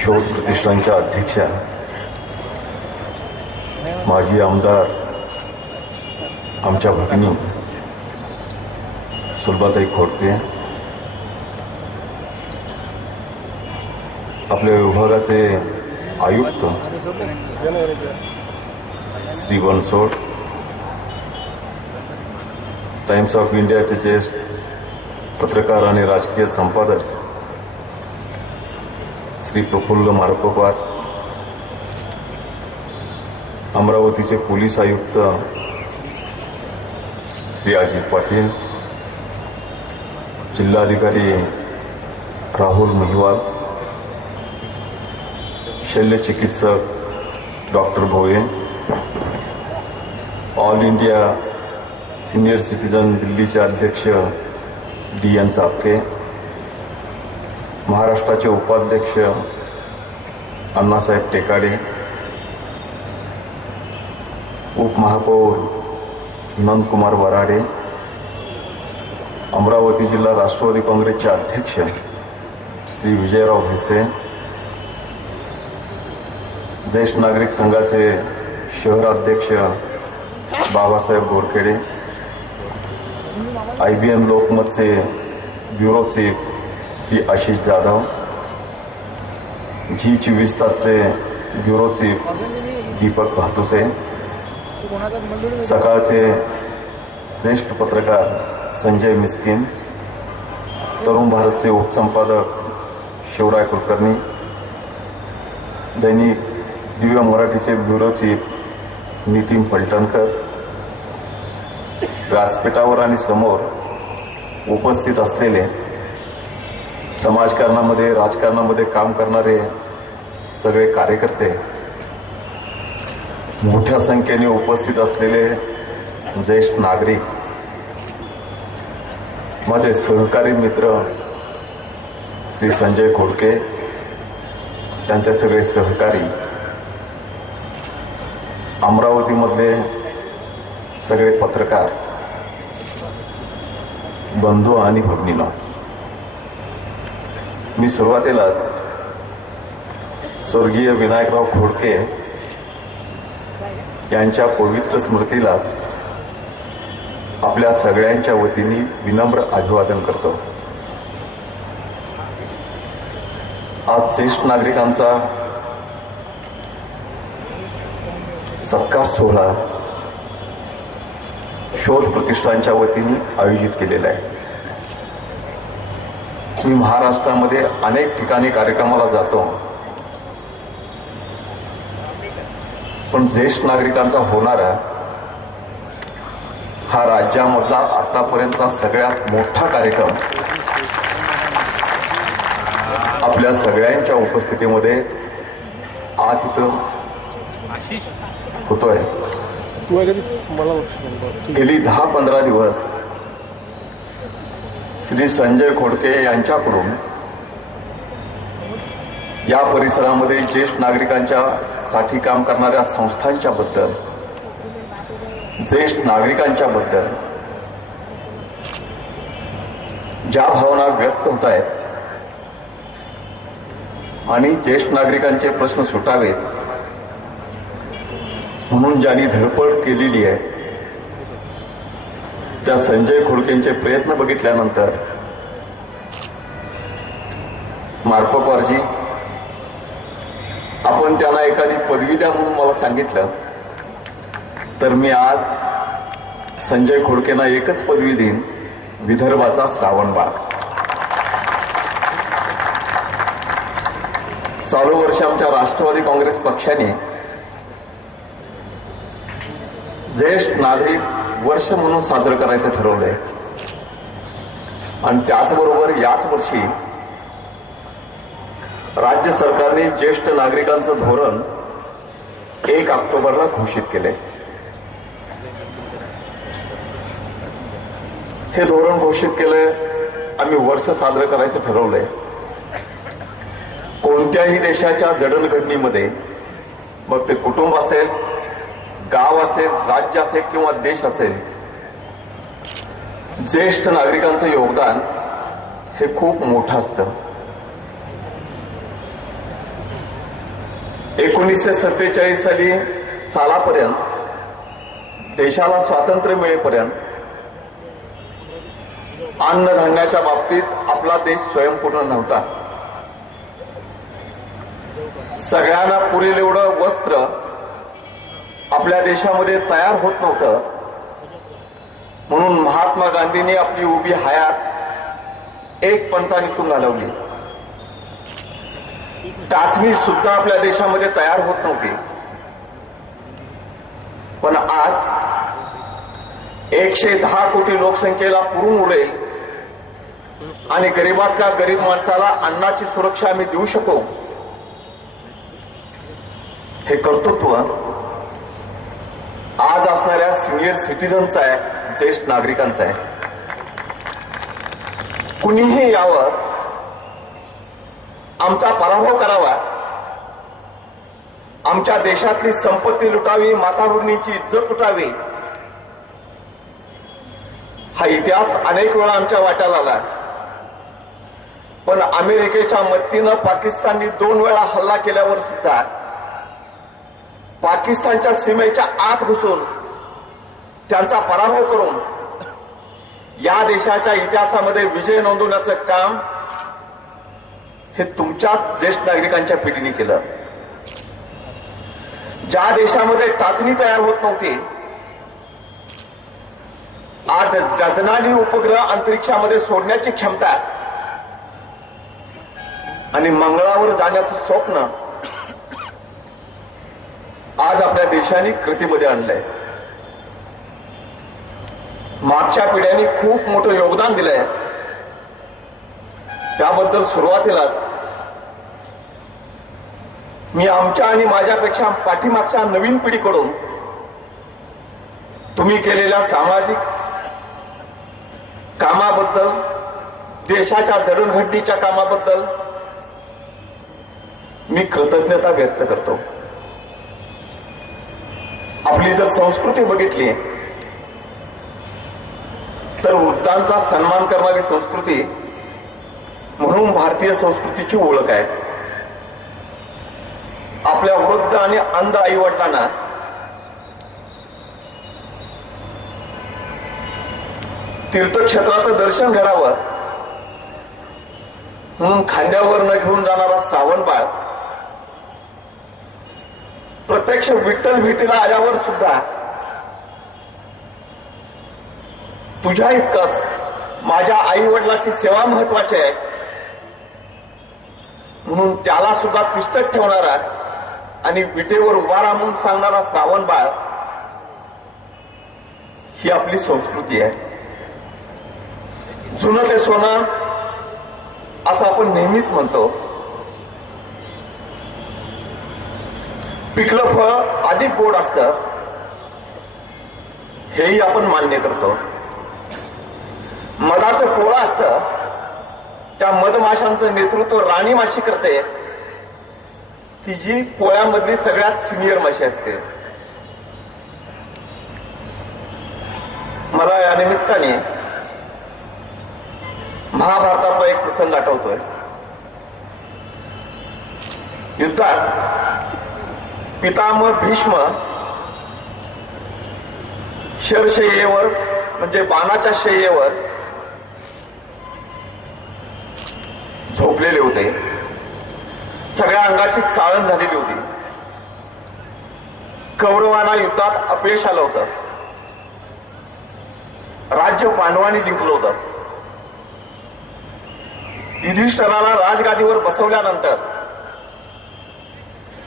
शोध प्रतिष्ठानच्या अध्यक्षा माजी आमदार आमच्या भगिनी सुलभाताई खोडके, आपल्या विभागाचे आयुक्त श्री बनसोड, टाइम्स ऑफ इंडियाचे ज्येष्ठ पत्रकार आणि राजकीय संपादक श्री प्रफुल्ल मार्कोबार, अमरावतीचे पोलीस आयुक्त श्री अजित पाटील, जिल्हाधिकारी राहुल महिवाल, शल्यचिकित्सक doctor Bhoye, all India senior citizen दिल्लीचे अध्यक्ष डी.एन. चापके, महाराष्ट्राचे उपाध्यक्ष अण्णासाहेब टेकाडे, उपमहापौर नंदकुमार वराडे, अमरावती जिल्हा राष्ट्रवादी काँग्रेसचे अध्यक्ष श्री विजयराव भिसे, ज्येष्ठ नागरिक संघाचे शहराध्यक्ष बाबासाहेब बोरखेडे, IBM लोकमतचे bureau chief Shri Ashish Jadhav, G24 bureau chief Deepak Bhatuse, सकाळचे ज्येष्ठ पत्रकार संजय मिस्किन, तरुण भारतचे उपसंपादक शिवराय कुलकर्णी, दैनिक दिव्य मराठीचे ब्युरो चीफ नितीन पलटणकर, व्यासपीठावर आणि समोर उपस्थित असलेले समाजकारणामध्ये राजकारणामध्ये काम करणारे सगळे कार्यकर्ते, मोठ्या संख्येने उपस्थित असलेले ज्येष्ठ नागरिक, माझे सहकारी मित्र श्री संजय खोडके, त्यांचे सगळे सहकारी, अमरावतीमधले सगळे पत्रकार बंधू आणि भगिनींनो, मी सुरुवातीलाच स्वर्गीय विनायकराव खोडके यांच्या पवित्र स्मृतीला आपल्या सगळ्यांच्या वतीने विनम्र अभिवादन करतो. आज ज्येष्ठ नागरिकांचा सत्कार सोहळा शोध प्रतिष्ठानच्या वतीने आयोजित केलेला आहे. मी महाराष्ट्रामध्ये अनेक ठिकाणी कार्यक्रमाला जातो, पण ज्येष्ठ नागरिकांचा होणारा हा राज्यामधला आतापर्यंतचा सगळ्यात मोठा कार्यक्रम आपल्या सगळ्यांच्या उपस्थितीमध्ये आज इथं होतोय. गेली 10-15 दिवस श्री संजय खोडके यांच्याकडून या परिसरामध्ये ज्येष्ठ नागरिकांच्या साठी काम करणाऱ्या संस्थांच्या बद्दल, ज्येष्ठ नागरिकांच्या बद्दल ज्या भावना व्यक्त होत आहेत आणि ज्येष्ठ नागरिकांचे प्रश्न सुटावेत म्हणून ज्यांनी धडपड केलेली आहे, त्या संजय खोडकेंचे प्रयत्न बघितल्यानंतर मार्कोबारजी, आपण त्यांना एखादी पदवी द्या म्हणून मला सांगितलं, तर मी आज संजय खोडकेंना एकच पदवी देईन, विदर्भाचा श्रावणबाळ. चालू वर्षी आमच्या राष्ट्रवादी काँग्रेस पक्षाने ज्येष्ठ नागरिक वर्ष म्हणून साजरं करायचं ठरवलंय आणि त्याचबरोबर याच वर्षी राज्य सरकारने ज्येष्ठ नागरिकांचं धोरण 1 ऑक्टोबरला घोषित केलंय. हे धोरण घोषित केलंय, आम्ही वर्ष साजरं करायचं ठरवलंय. कोणत्याही देशाच्या जडणघडणीमध्ये, मग ते कुटुंब असेल, गाव असेल, राज्य असेल किंवा देश असेल, ज्येष्ठ नागरिकांचं योगदान हे खूप मोठं असतं. 1947 सालापर्यंत देशाला स्वातंत्र्य मिळेपर्यंत अन्नधान्याच्या बाबतीत आपला देश स्वयंपूर्ण नव्हता. सगळ्यांना पुरेल एवढं वस्त्र आपल्या देशामध्ये तयार होत नव्हतं. म्हणून महात्मा गांधींनी आपली उभी हयात एक पंचानिसून घालवली. टाचणी सुद्धा आपल्या देशामध्ये तयार होत नव्हती. पण आज 110 कोटी लोकसंख्येला पुरून उरेल आणि गरीबातल्या गरीब माणसाला अन्नाची सुरक्षा आम्ही देऊ शकू. हे कर्तृत्व आज असणाऱ्या सिनियर सिटीजनचं आहे, ज्येष्ठ नागरिकांचं आहे. कुणीही यावर आमचा पराभव करावा, आमच्या देशातली संपत्ती लुटावी, माताभगिनींची इज्जत लुटावी, हा इतिहास अनेक वेळा आमच्या वाट्याला आला. पण अमेरिकेच्या मदतीनं पाकिस्ताननी 2 वेळा हल्ला केल्यावर सुद्धा पाकिस्तानच्या सीमेच्या आत घुसून त्यांचा पराभव करून या देशाच्या इतिहासामध्ये विजय नोंदवण्याचं काम हे तुमच्याच ज्येष्ठ नागरिकांच्या पिढीने केलं. ज्या देशामध्ये टाचणी तयार होत नव्हती, आज डझनानी उपग्रह अंतरिक्षामध्ये सोडण्याची क्षमता आणि मंगळावर जाण्याचं स्वप्न आज आपल्या देशाने कृतीमध्ये आणलंय. मागच्या पिढ्यांनी खूप मोठं योगदान दिलंय. त्याबद्दल सुरुवातीलाच मी आमच्या आणि माझ्यापेक्षा पाठीमागच्या नवीन पिढीकडून तुम्ही केलेल्या सामाजिक कामाबद्दल, देशाच्या जडणघडणीच्या कामाबद्दल मी कृतज्ञता व्यक्त करतो. आपली जर संस्कृती बघितली तर वृद्धांचा सन्मान करणारी संस्कृती म्हणून भारतीय संस्कृतीची ओळख आहे. आपल्या वृद्ध आणि अंध आई वडिलांना तीर्थक्षेत्राचं दर्शन घडावं म्हणून खांद्यावर न घेऊन जाणारा श्रावण बाळ प्रत्यक्ष विठ्ठल भेटीला आल्यावर सुद्धा तुझ्या इतकंच माझ्या आई वडिलाची सेवा महत्वाची आहे म्हणून त्याला सुद्धा तिष्ठत ठेवणारा आणि विटेवर उभा राहा म्हणून सांगणारा श्रावण बाळ ही आपली संस्कृती आहे. जुनं ते सोनं असं आपण नेहमीच म्हणतो. पिकलं फळ अधिक गोड असतं हेही आपण मान्य करतो. मधाचं पोळं असतं, त्या मधमाशांचं नेतृत्व राणी माशी करते, की जी पोळ्यामधली सगळ्यात सिनियर माशी असते. मला या निमित्ताने महाभारतातला एक प्रसंग आठवतोय. युद्धात पितामह भीष्म शरशय्येवर म्हणजे बाणाच्या शय्येवर झोपलेले होते. सगळ्या अंगाची चाळण झालेली होती. कौरवांना युद्धात अपयश आलं होतं. राज्य पांडवांनी जिंकलं होतं. युधिष्ठिराला राजगादीवर बसवल्यानंतर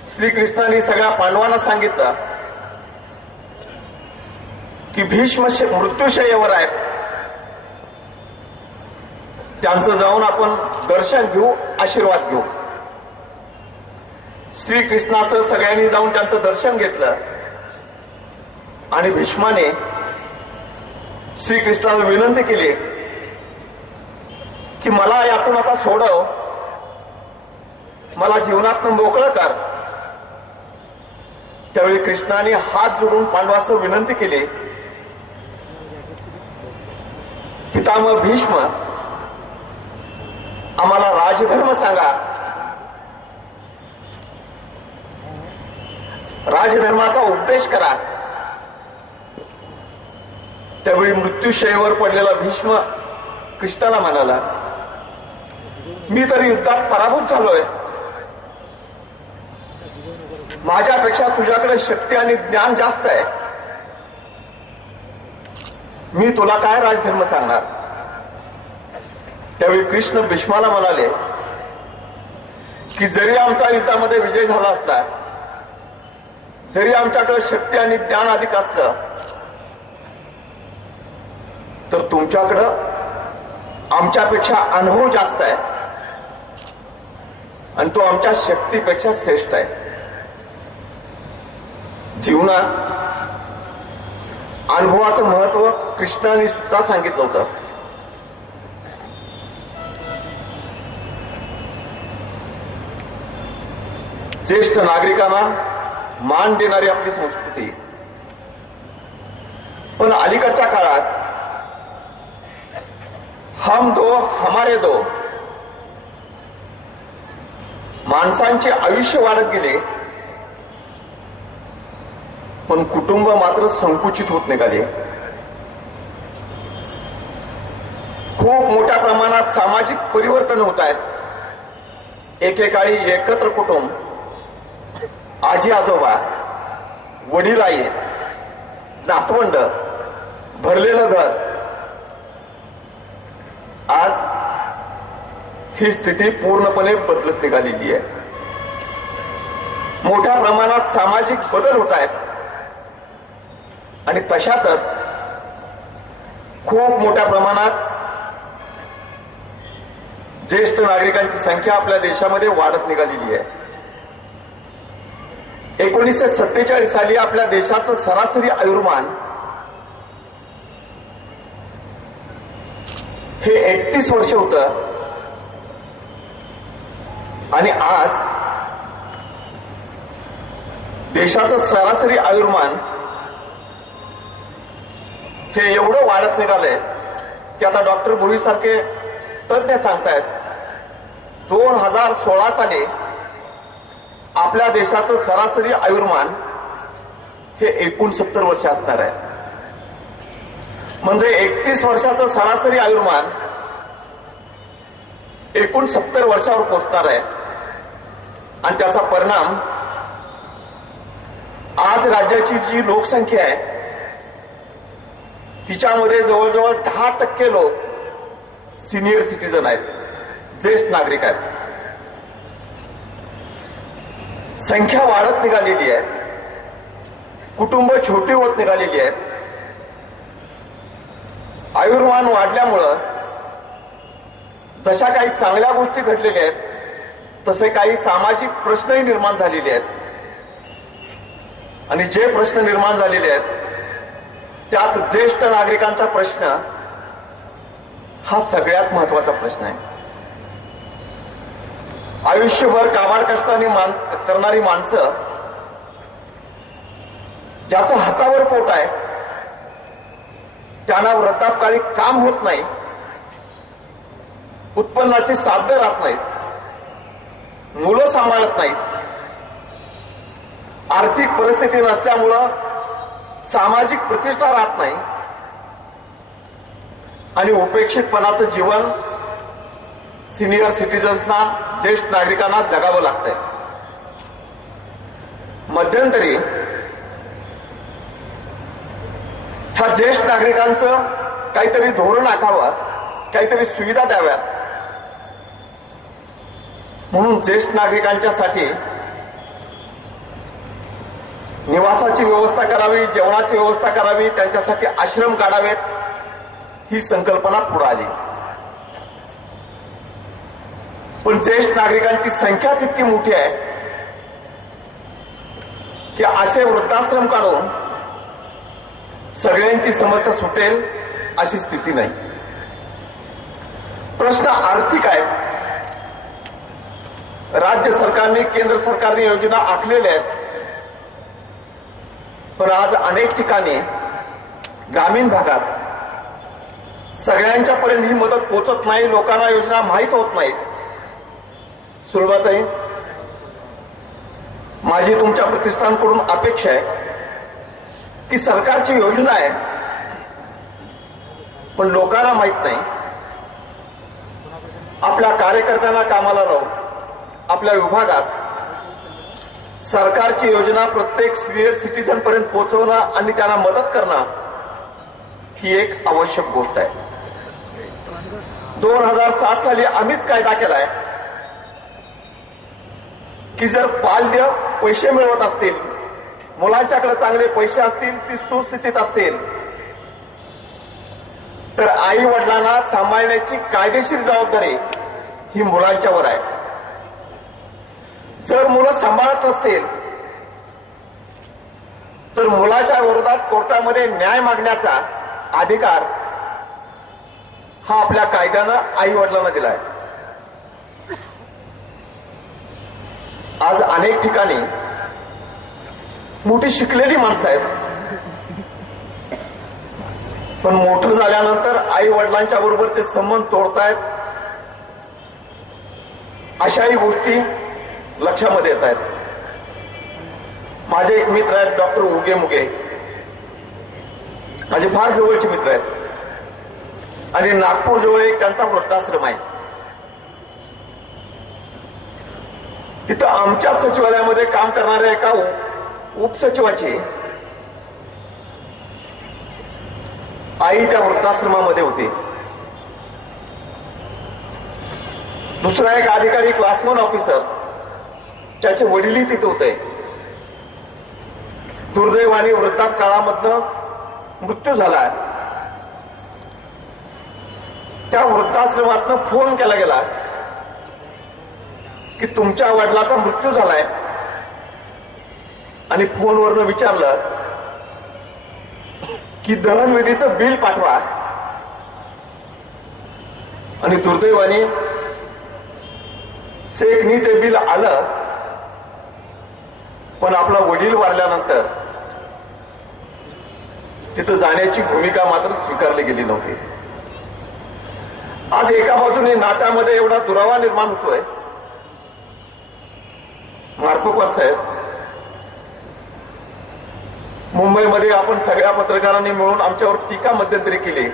श्रीकृष्णाने सगळ्या पांडवांना सांगितलं की भीष्म मृत्यूशय्येवर आहेत, त्यांचं जाऊन आपण दर्शन घेऊ, आशीर्वाद घेऊ. श्रीकृष्णासह सगळ्यांनी जाऊन त्यांचं दर्शन घेतलं आणि भीष्माने श्रीकृष्णाला विनंती केली की मला यातून आता सोडव, मला जीवनातून मोकळं कर. त्यावेळी कृष्णाने हात जोडून पांडवासह विनंती केली, पितामह भीष्म आम्हाला राजधर्म सांगा. राजधर्माचा उपदेश करा. त्यावेळी मृत्यूशय्येवर पडलेला भीष्म कृष्णाला म्हणाला, मी तर युद्धात पराभूत झालोय. माझ्यापेक्षा तुझ्याकडे शक्ती आणि ज्ञान जास्त आहे. मी तुला काय राजधर्म सांगणार. त्यावेळी कृष्ण भीष्माला म्हणाले की जरी आमचा युद्धामध्ये विजय झाला असला, जरी आमच्याकडे शक्ती आणि ज्ञान अधिक असलं, तर तुमच्याकडं आमच्यापेक्षा अनुभव जास्त आहे आणि तो आमच्या शक्तीपेक्षा श्रेष्ठ आहे. जीवनात अनुभवाचं महत्व कृष्णाने सुद्धा सांगितलं होतं. ज्येष्ठ नागरिकांना मान देणारी आपली संस्कृती, पण अलीकडच्या काळात हम दो हमारे दो, माणसांचे आयुष्य वाढत गेले, पण कुटुंब मात्र संकुचित होत निघाले. खूप मोठ्या प्रमाणात सामाजिक परिवर्तन होत आहेत. एकेकाळी एकत्र कुटुंब, आजी आजोबा, वडील आई, नातवंड, भरलेलं घर, आज ही स्थिती पूर्णपणे बदलत निघालेली आहे. मोठ्या प्रमाणात सामाजिक बदल होत आहेत आणि तशातच खूप मोठ्या प्रमाणात ज्येष्ठ नागरिकांची संख्या आपल्या देशामध्ये वाढत निघालेली आहे. 1947 साली आपल्या देशाचं सरासरी आयुर्मान हे 31 वर्ष होतं आणि आज देशाचं सरासरी आयुर्मान हे एवढं वाढत निघालंय की आता डॉक्टर भुवी सारखे तज्ञ सांगतायत 2016 साली आपल्या देशाचं सरासरी आयुर्मान हे 69 वर्ष असणार आहे. म्हणजे 31 वर्षाचं सरासरी आयुर्मान 69 वर्षावर पोहोचणार आहे आणि त्याचा परिणाम आज राज्याची जी लोकसंख्या आहे तिच्यामध्ये जवळजवळ 10% लोक सिनियर सिटीजन आहेत, ज्येष्ठ नागरिक आहेत. संख्या वाढत निघालेली आहे, कुटुंब छोटी होत निघालेली आहेत. आयुर्मान वाढल्यामुळं जशा काही चांगल्या गोष्टी घडलेल्या आहेत तसे काही सामाजिक प्रश्नही निर्माण झालेले आहेत आणि जे प्रश्न निर्माण झालेले आहेत त्यात ज्येष्ठ नागरिकांचा प्रश्न हा सगळ्यात महत्वाचा प्रश्न आहे. आयुष्यभर काबाड कष्टाने करणारी माणसं, ज्याचं हातावर पोट आहे, त्यांना वृद्धापकाळी काम होत नाही, उत्पन्नाची साध्य राहत नाहीत, मुलं सांभाळत नाहीत, आर्थिक परिस्थिती नसल्यामुळं सामाजिक प्रतिष्ठा राहत नाही आणि उपेक्षितपणाचं जीवन सिनियर सिटीजन्सना, ज्येष्ठ नागरिकांना जगावं लागतंय. मध्यंतरी ह्या ज्येष्ठ नागरिकांचं काहीतरी धोरण आखावं, काहीतरी सुविधा द्याव्यात म्हणून ज्येष्ठ नागरिकांच्यासाठी निवासाची व्यवस्था करावी, जेवणाची व्यवस्था करावी, त्यांच्यासाठी आश्रम काढावेत, ही संकल्पना पुढे आली. पण ज्येष्ठ नागरिकांची संख्याच इतकी मोठी आहे की असे वृद्धाश्रम काढून सगळ्यांची समस्या सुटेल अशी स्थिती नाही. प्रश्न आर्थिक आहेत. राज्य सरकारने, केंद्र सरकारने योजना आखलेल्या आहेत, पण आज अनेक ठिकाणी ग्रामीण भागात सगळ्यांच्यापर्यंत ही मदत पोहोचत नाही, लोकांना योजना माहीत होत नाहीत सुलभाताई, माझी तुमच्या प्रतिष्ठानकडून अपेक्षा आहे की सरकारची योजना आहे पण लोकांना माहित नाही. आपल्या कार्यकर्त्यांना कामाला लावून आपल्या विभागात सरकारची योजना प्रत्येक सिनियर सिटीजन पर्यंत पोहोचवणं आणि त्यांना मदत करणं ही एक आवश्यक गोष्ट आहे. 2007 साली आम्हीच कायदा केलाय की जर बाल्य पैसे मिळवत असतील, मुलांच्याकडे चांगले पैसे असतील, ती सुस्थितीत असतील, तर आई वडिलांना सांभाळण्याची कायदेशीर जबाबदारी ही मुलांच्यावर आहे. जर मुलं सांभाळत नसतील तर मुलाच्या विरोधात कोर्टामध्ये न्याय मागण्याचा अधिकार हा आपल्या कायद्यानं आई वडिलांना दिलाय. आज अनेक ठिकाणी मोठी शिकलेली माणसं आहेत पण मोठं झाल्यानंतर आई वडिलांच्या बरोबरचे संबंध तोडतायत. अशाही गोष्टी लक्षामध्ये येत आहेत. माझे एक मित्र आहेत डॉक्टर उगे मुगे, माझे फार जवळचे मित्र आहेत आणि नागपूर जवळ एक त्यांचा वृद्धाश्रम आहे. तिथं आमच्या सचिवालयामध्ये काम करणाऱ्या एका उपसचिवाची आई त्या वृद्धाश्रमामध्ये होती. दुसरा एक अधिकारी क्लास 1 ऑफिसर त्याचे वडीलही तिथे होते. दुर्दैवाने वृद्धापकाळामधनं मृत्यू झाला. त्या वृद्धाश्रमातनं फोन केला गेला की तुमच्या वडिलाचा मृत्यू झालाय आणि फोनवरनं विचारलं की दहनविधीचं बिल पाठवा. आणि दुर्दैवाने चेकनी ते बिल आलं पण आपला वडील वारल्यानंतर तिथं जाण्याची भूमिका मात्र स्वीकारली गेली नव्हती. आज एका बाजूने नात्यामध्ये एवढा दुरावा निर्माण होतोय. मार्कोकर साहेब, मुंबईमध्ये आपण सगळ्या पत्रकारांनी मिळून आमच्यावर टीका मध्यंतरी केली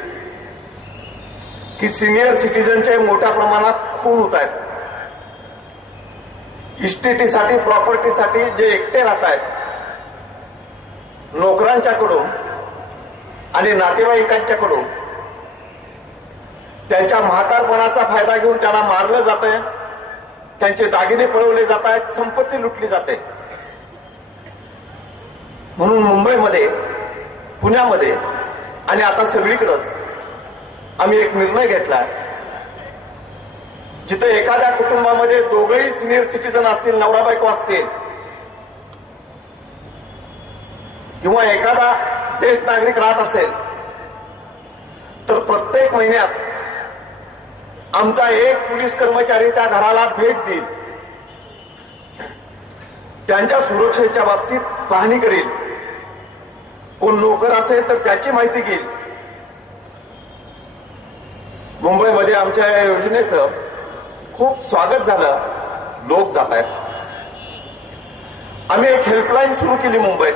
की सिनियर सिटीजनचे मोठ्या प्रमाणात खून होत आहेत. इस्टेटीसाठी, प्रॉपर्टीसाठी जे एकटे राहत आहेत, नोकरांच्याकडून आणि नातेवाईकांच्याकडून त्यांच्या म्हातारपणाचा फायदा घेऊन त्यांना मारलं जातंय, त्यांचे दागिने पळवले जात आहेत, संपत्ती लुटली जाते. म्हणून मुंबईमध्ये, पुण्यामध्ये आणि आता सगळीकडेच आम्ही एक निर्णय घेतला. जिथे एखाद्या कुटुंबामध्ये दोघंही सिनियर सिटीजन असतील, नवरा बायको असतील, किंवा एखादा ज्येष्ठ नागरिक राहत असेल तर प्रत्येक महिन्यात आमचा एक पोलीस कर्मचारी त्या घराला भेट देईल, त्यांच्या सुरक्षेच्या बाबतीत पाहणी करेल. कोण नोकर असेल तर त्याची माहिती घेईल. मुंबईमध्ये आमच्या या योजनेचं खूप स्वागत झालं. लोक जात आहेत. आम्ही एक हेल्पलाईन सुरू केली मुंबईत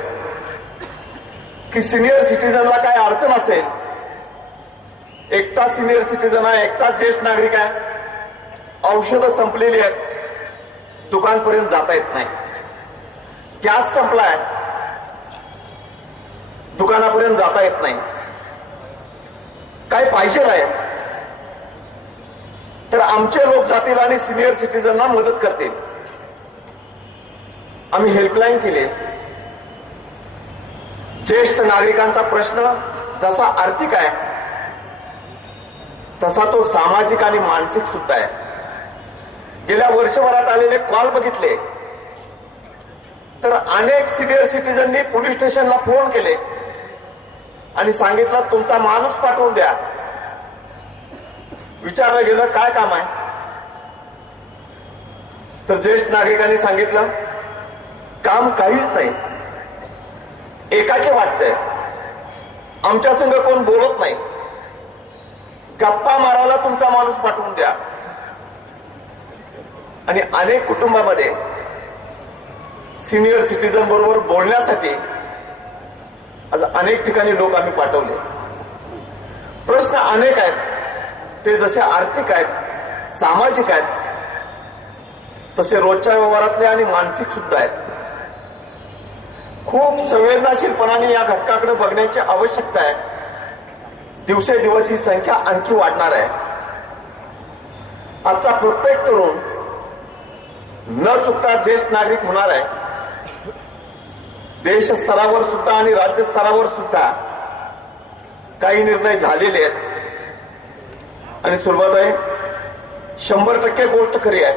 की सिनियर सिटीजनला काय अडचण असेल, एकटा सिनियर सिटीजन आहे, एकटा ज्येष्ठ नागरिक आहे, औषधं संपलेली आहेत, दुकानपर्यंत जाता येत नाही, गॅस संपलाय, दुकानापर्यंत जाता येत नाही, काय पाहिजे नाही, तर आमचे लोक जातील आणि सिनियर सिटीजनना मदत करतील. आम्ही हेल्पलाईन केली. ज्येष्ठ नागरिकांचा प्रश्न जसा आर्थिक आहे तसा तो सामाजिक आणि मानसिक सुद्धा आहे. गेल्या वर्षभरात आलेले कॉल बघितले तर अनेक सिनियर सिटीजननी पोलीस स्टेशनला फोन केले आणि सांगितलं तुमचा माणूस पाठवून द्या. विचारलं गेलं काय काम आहे, तर ज्येष्ठ नागरिकांनी सांगितलं काम काहीच नाही, एकाकी वाटतंय, आमच्या संग कोण बोलत नाही, गप्पा मारायला तुमचा माणूस पाठवून द्या. आणि अनेक कुटुंबामध्ये सिनियर सिटीजन बरोबर बोलण्यासाठी आज अनेक ठिकाणी लोक आम्ही पाठवले. प्रश्न अनेक आहेत, ते जसे आर्थिक आहेत, सामाजिक आहेत, तसे रोजच्या व्यवहारातले आणि मानसिक सुद्धा आहेत. खूप संवेदनशीलपणाने या घटकाकडे बघण्याची आवश्यकता आहे. दिवसेदिवस ही संख्या आणखी वाढणार आहे. आजचा प्रत्येक तरुण न चुकता ज्येष्ठ नागरिक होणार आहे. देश स्तरावर सुद्धा आणि राज्य स्तरावर सुद्धा काही निर्णय झालेले आहेत आणि सुरुवात आहे. 100% गोष्ट खरी आहे.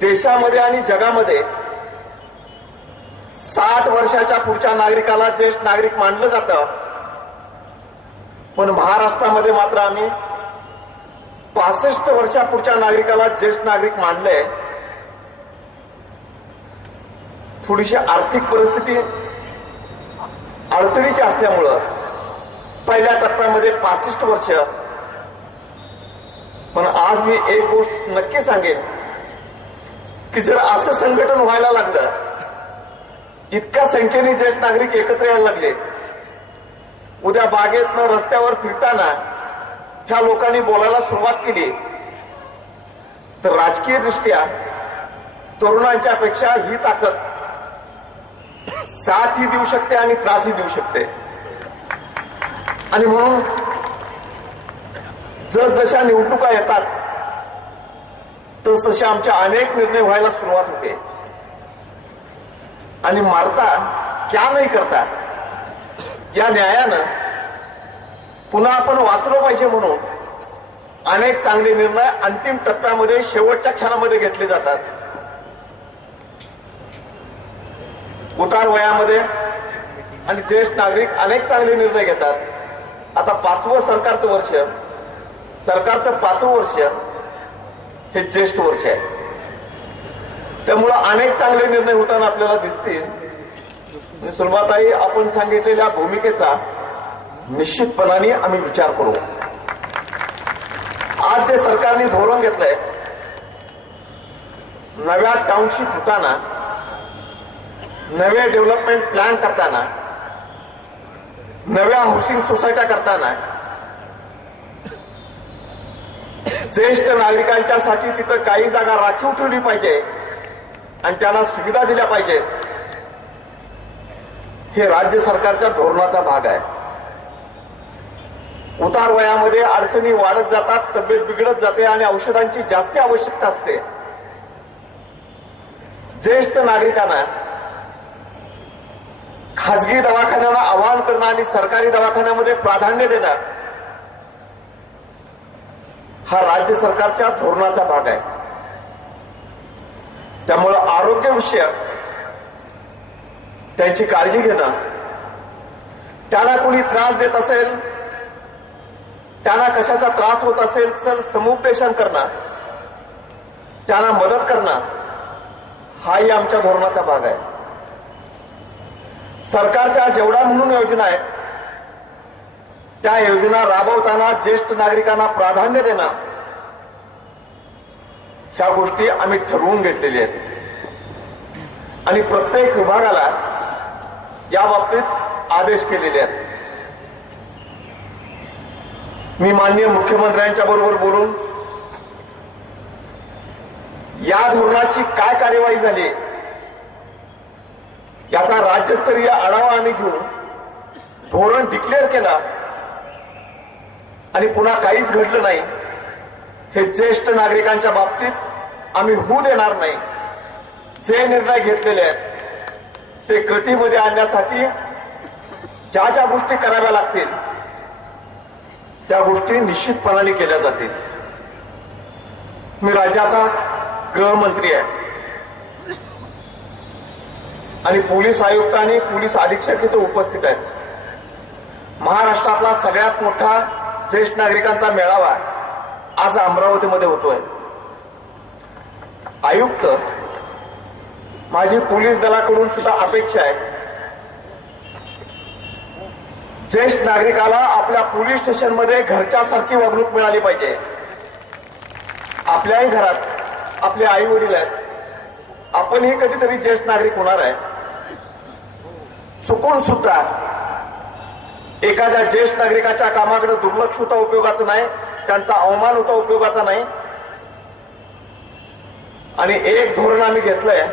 देशामध्ये आणि जगामध्ये 60 वर्षाच्या पुढच्या नागरिकाला ज्येष्ठ नागरिक मानलं जातं, पण महाराष्ट्रामध्ये मात्र आम्ही 65 वर्षापुढच्या नागरिकाला ज्येष्ठ नागरिक मानलंय. थोडीशी आर्थिक परिस्थिती अडचणीची असल्यामुळं पहिल्या टप्प्यामध्ये 65 वर्ष, पण आज मी एक गोष्ट नक्की सांगेन की जर असं संघटन व्हायला लागलं, इतक्या संख्येने ज्येष्ठ नागरिक एकत्र यायला लागले, उद्या बागेतनं रस्त्यावर फिरताना ह्या लोकांनी बोलायला सुरुवात केली, तर राजकीय दृष्ट्या तरुणांच्या पेक्षा ही ताकद साथही देऊ शकते आणि त्रासही देऊ शकते. आणि म्हणून जसजशा निवडणुका येतात तसतसे आमचे अनेक निर्णय व्हायला सुरुवात होते. आणि मारता क्या नाही करता या न्यायानं पुन्हा आपण वाचलो पाहिजे म्हणून अनेक चांगले निर्णय अंतिम टप्प्यामध्ये शेवटच्या क्षणामध्ये घेतले जातात. उतार वयामध्ये आणि ज्येष्ठ नागरिक अनेक चांगले निर्णय घेतात. आता 5वं सरकारचं वर्ष, सरकारचं 5वं वर्ष हे ज्येष्ठ वर्ष आहे. त्यामुळं अनेक चांगले निर्णय होताना आपल्याला दिसतील. आणि सुलभाताई, आपण सांगितलेल्या भूमिकेचा निश्चितपणाने आम्ही विचार करू. आज जे सरकारने धोरण घेतलंय, नव्या टाउनशिप होताना, नवे डेव्हलपमेंट प्लॅन करताना, नव्या हाऊसिंग सोसायट्या करताना ज्येष्ठ नागरिकांच्यासाठी तिथं काही जागा राखीव ठेवली पाहिजे आणि त्यांना सुविधा दिल्या पाहिजेत. हे राज्य सरकारच्या धोरणाचा भाग आहे. उतार वयामध्ये अडचणी वाढत जातात, तब्येत बिघडत जाते आणि औषधांची जास्त आवश्यकता असते. ज्येष्ठ नागरिकांना खासगी दवाखान्यांना आवाहन करणं आणि सरकारी दवाखान्यामध्ये प्राधान्य देणं हा राज्य सरकारच्या धोरणाचा भाग आहे. त्यामुळं आरोग्यविषयक त्यांची काळजी घेणं, त्यांना कोणी त्रास देत असेल, त्यांना कशाचा त्रास होत असेल तर समुपदेशन करणं, त्यांना मदत करणं हाही आमच्या धोरणाचा भाग आहे. सरकारच्या जेवढ्या म्हणून योजना आहेत त्या योजना राबवताना ज्येष्ठ नागरिकांना प्राधान्य देणं, ह्या गोष्टी आम्ही ठरवून घेतलेल्या आहेत आणि प्रत्येक विभागाला या बाबतीत आदेश केलेले आहेत. मी माननीय मुख्यमंत्र्यांच्या बरोबर बोलून या धोरणाची काय कार्यवाही झाली याचा राज्यस्तरीय आढावा आम्ही घेऊन धोरण डिक्लेअर केलं आणि पुन्हा काहीच घडलं नाही हे ज्येष्ठ नागरिकांच्या बाबतीत आम्ही होऊ देणार नाही. जे निर्णय घेतलेले आहेत ते कृतीमध्ये आणण्यासाठी ज्या ज्या गोष्टी कराव्या लागतील त्या गोष्टी निश्चितपणाने केल्या जातील. मी राज्याचा गृहमंत्री आहे आणि पोलीस आयुक्त आणि पोलीस अधीक्षक इथे उपस्थित आहेत. महाराष्ट्रातला सगळ्यात मोठा ज्येष्ठ नागरिकांचा मेळावा आज अमरावतीमध्ये होतोय. आयुक्त, माझी पोलीस दलाकडून सुद्धा अपेक्षा आहे ज्येष्ठ नागरिकाला आपल्या पोलीस स्टेशनमध्ये घरच्यासारखी वागणूक मिळाली पाहिजे. आपल्याही घरात आपले आई वडील आहेत, आपणही कधीतरी ज्येष्ठ नागरिक होणार आहे. चुकून सुद्धा एखाद्या ज्येष्ठ नागरिकाच्या कामाकडे दुर्लक्ष होता उपयोगाचं नाही, त्यांचा अवमान होता उपयोगाचा नाही. आणि एक धोरण आम्ही घेतलंय,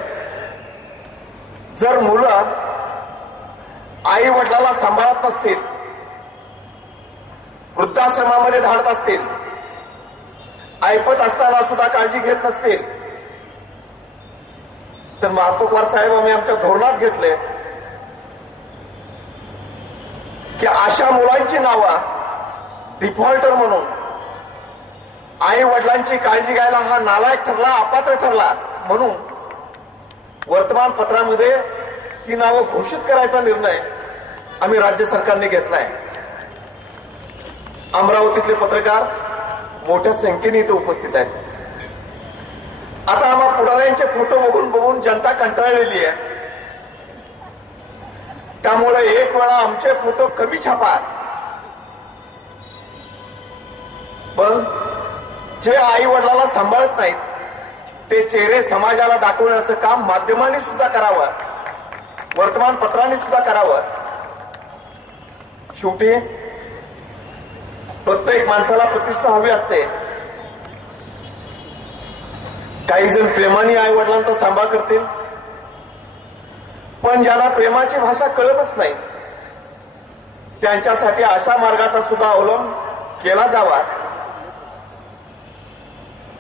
जर मुलं आई वडिलाला सांभाळत नसतील, वृद्धाश्रमामध्ये धाडत असतील, ऐपत असताना सुद्धा काळजी घेत नसतील, तर महापौर साहेब आम्ही आमच्या धोरणात घेतले की अशा मुलांची नावं डिफॉल्टर म्हणून आई वडिलांची काळजी घ्यायला हा नालायक ठरला, अपात्र ठरला म्हणून वर्तमानपत्रामध्ये ती नावं घोषित करायचा निर्णय आम्ही राज्य सरकारने घेतलाय. अमरावतीतले पत्रकार मोठ्या संख्येने इथे उपस्थित आहेत. आता आम्हा पुढाऱ्यांचे फोटो बघून बघून जनता कंटाळलेली आहे. त्यामुळे एक वेळा आमचे फोटो कमी छापा, पण जे आई वडिलाला सांभाळत नाहीत ते चेहरे समाजाला दाखवण्याचं काम माध्यमांनी सुद्धा करावं, वर्तमानपत्रांनी सुद्धा करावं. शेवटी प्रत्येक माणसाला प्रतिष्ठा हवी असते. काही जण प्रेमाने आई वडिलांचा सांभाळ करतील, पण ज्यांना प्रेमाची भाषा कळतच नाही त्यांच्यासाठी अशा मार्गाचा सुद्धा अवलंब केला जावा.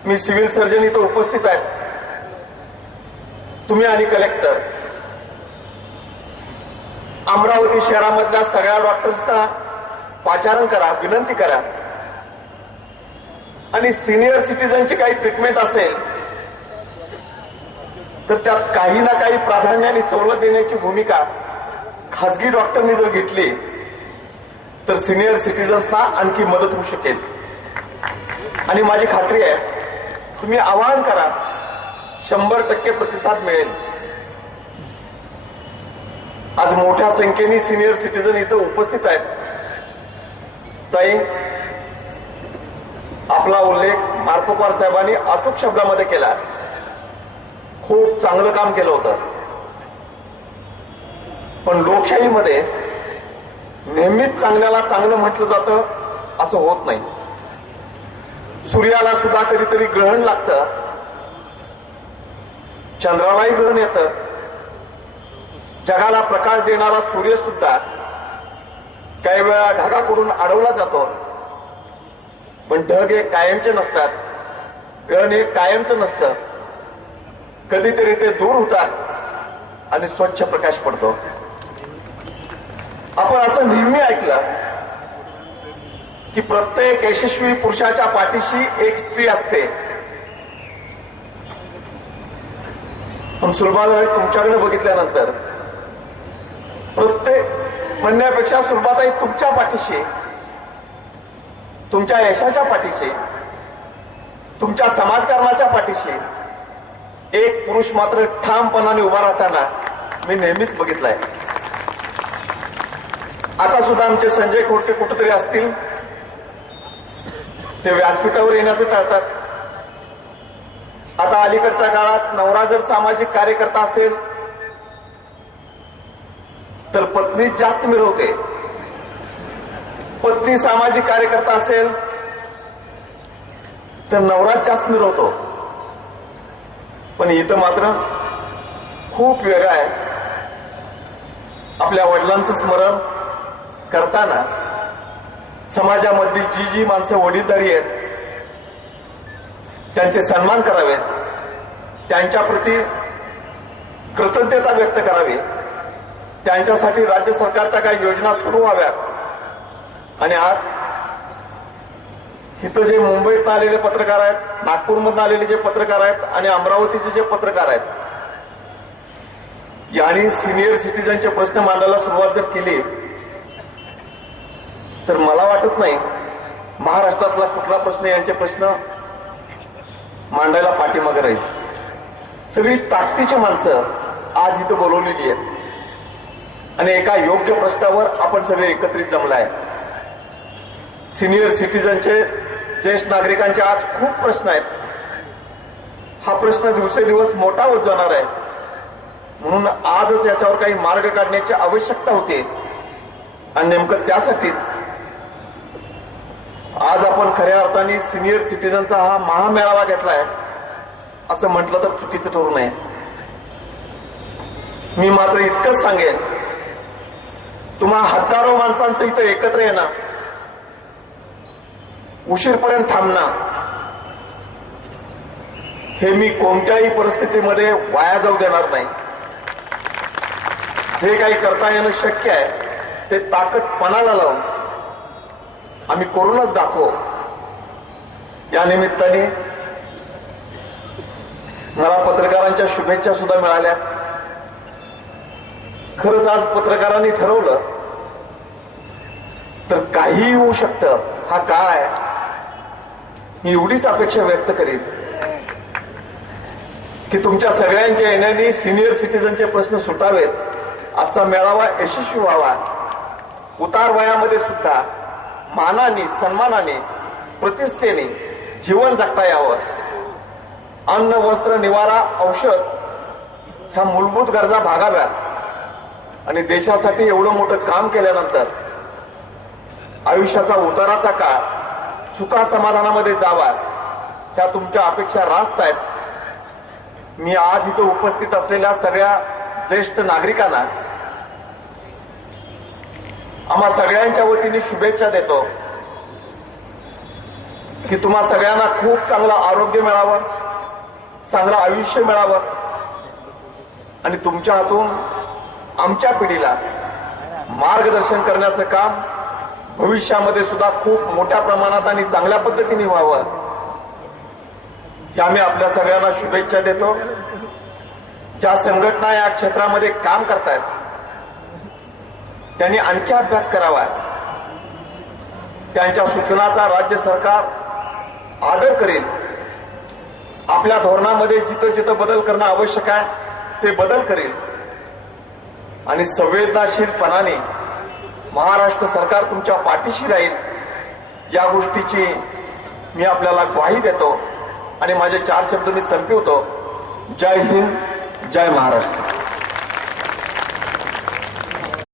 मी सिव्हिल सर्जन इथं उपस्थित आहेत, तुम्ही आणि कलेक्टर अमरावती शहरामधल्या सगळ्या डॉक्टर्सना पाचारण करा, विनंती करा. आणि सिनियर सिटीजनची काही ट्रीटमेंट असेल तर त्यात काही ना काही प्राधान्याने सवलत देण्याची भूमिका खासगी डॉक्टरनी जर घेतली तर सिनियर सिटीजन्सना आणखी मदत होऊ शकेल. आणि माझी खात्री आहे तुम्ही आवाहन करा, 100% प्रतिसाद मिळेल. आज मोठ्या संख्येने सिनियर सिटीजन इथं उपस्थित आहेत. ताई, आपला उल्लेख मार्कोपार साहेबांनी अचूक शब्दामध्ये केला. खूप चांगलं काम केलं होतं, पण लोकशाहीमध्ये नेहमीच चांगल्याला चांगलं म्हटलं जातं असं होत नाही. सूर्याला सुद्धा कधीतरी ग्रहण लागतं, चंद्रालाही ग्रहण येतं. जगाला प्रकाश देणारा सूर्य सुद्धा काही वेळा ढगाकडून अडवला जातो, पण ढग हे कायमचे नसतात, ग्रहण हे कायमचं नसतं. कधीतरी ते दूर होतात आणि स्वच्छ प्रकाश पडतो. आपण असं नेहमी ऐकलं की प्रत्येक यशस्वी पुरुषाच्या पाठीशी एक स्त्री असते. पण सुलभाताई, तुमच्याकडे बघितल्यानंतर प्रत्येक म्हणण्यापेक्षा सुलभाताई तुमच्या पाठीशी, तुमच्या यशाच्या पाठीशी, तुमच्या समाजकारणाच्या पाठीशी एक पुरुष मात्र ठामपणाने उभा राहताना मी नेहमीच बघितलंय. आता सुद्धा आमचे संजय खोटे कुठेतरी असतील, ते व्यासपीठावर येण्याचं टाळतात. आता अलीकडच्या काळात नवरा जर सामाजिक कार्यकर्ता असेल तर पत्नी जास्त मिरवते, पत्नी सामाजिक कार्यकर्ता असेल तर नवरा जास्त मिरवतो. पण इथं मात्र खूप वेगळं आहे. आपल्या वडिलांचं स्मरण करताना समाजामधली जी जी माणसं वडीलधारी आहेत त्यांचे सन्मान करावेत, त्यांच्याप्रती कृतज्ञता व्यक्त करावी, त्यांच्यासाठी राज्य सरकारच्या काही योजना सुरू व्हाव्यात. आणि आज इथं जे मुंबईत आलेले पत्रकार आहेत, नागपूरमधून आलेले जे पत्रकार आहेत आणि अमरावतीचे जे पत्रकार आहेत, यांनी सिनियर सिटीजनचे प्रश्न मांडायला सुरुवात जर केली तर मला वाटत नाही महाराष्ट्रातला कुठला प्रश्न यांचे प्रश्न मांडायला पाठीमागे राहील. सगळी ताकदीची माणसं आज इथं बोलवलेली आहेत आणि एका योग्य प्रश्नावर आपण सगळे एकत्रित जमलाय. सिनियर सिटीजनचे, ज्येष्ठ नागरिकांचे आज खूप प्रश्न आहेत. हा प्रश्न दिवसेदिवस मोठा होत जाणार आहे. म्हणून आजच याच्यावर काही मार्ग काढण्याची आवश्यकता होती. आणि नेमकं त्यासाठीच आज आपण खऱ्या अर्थाने सिनियर सिटीजनचा हा महामेळावा घेतलाय असं म्हटलं तर चुकीचं ठरू नये. मी मात्र इतकंच सांगेन, तुम्हा हजारो माणसांचं इथं एकत्र येणं, उशीरपर्यंत थांबणं, हे मी कोणत्याही परिस्थितीमध्ये वाया जाऊ देणार नाही. जे काही करता येणं शक्य आहे ते ताकद पणाला लावून आम्ही करूनच दाखवू. या निमित्ताने मला पत्रकारांच्या शुभेच्छा सुद्धा मिळाल्या. खरंच आज पत्रकारांनी ठरवलं तर काहीही होऊ शकतं. हा काळ आहे. मी एवढीच अपेक्षा व्यक्त करीन की तुमच्या सगळ्यांच्या येण्याने सिनियर सिटीजनचे प्रश्न सुटावेत. आजचा मेळावा यशस्वी व्हावा. उतार वयामध्ये सुद्धा मानाने, सन्मानाने, प्रतिष्ठेने जीवन जगता यावं. अन्न, वस्त्र, निवारा, औषध ह्या मूलभूत गरजा भागाव्यात. आणि देशासाठी एवढं मोठं काम केल्यानंतर आयुष्याचा उताराचा काळ सुखा समाधानामध्ये जावा, ह्या तुमच्या अपेक्षा रास्त आहेत. मी आज इथं उपस्थित असलेल्या सगळ्या ज्येष्ठ नागरिकांना आम्हा सगळ्यांच्या वतीने शुभेच्छा देतो की तुम्हा सगळ्यांना खूप चांगलं आरोग्य मिळावं, चांगलं आयुष्य मिळावं आणि तुमच्या हातून आमच्या पिढीला मार्गदर्शन करण्याचं काम भविष्यामध्ये सुद्धा खूप मोठ्या प्रमाणात आणि चांगल्या पद्धतीने व्हावं, या मी आपल्या सगळ्यांना शुभेच्छा देतो. ज्या संघटना या क्षेत्रामध्ये काम करतायत त्यांनी आणखी अभ्यास करावा. त्यांच्या सूचनाचा राज्य सरकार आदर करेल. आपल्या धोरणामध्ये जिथं जिथं बदल करणं आवश्यक आहे ते बदल करेल. आणि संवेदनशीलपणाने महाराष्ट्र सरकार तुमच्या पाठीशी राहील, या गोष्टीची मी आपल्याला ग्वाही देतो. आणि माझे 4 शब्द मी संपवतो. जय हिंद, जय महाराष्ट्र.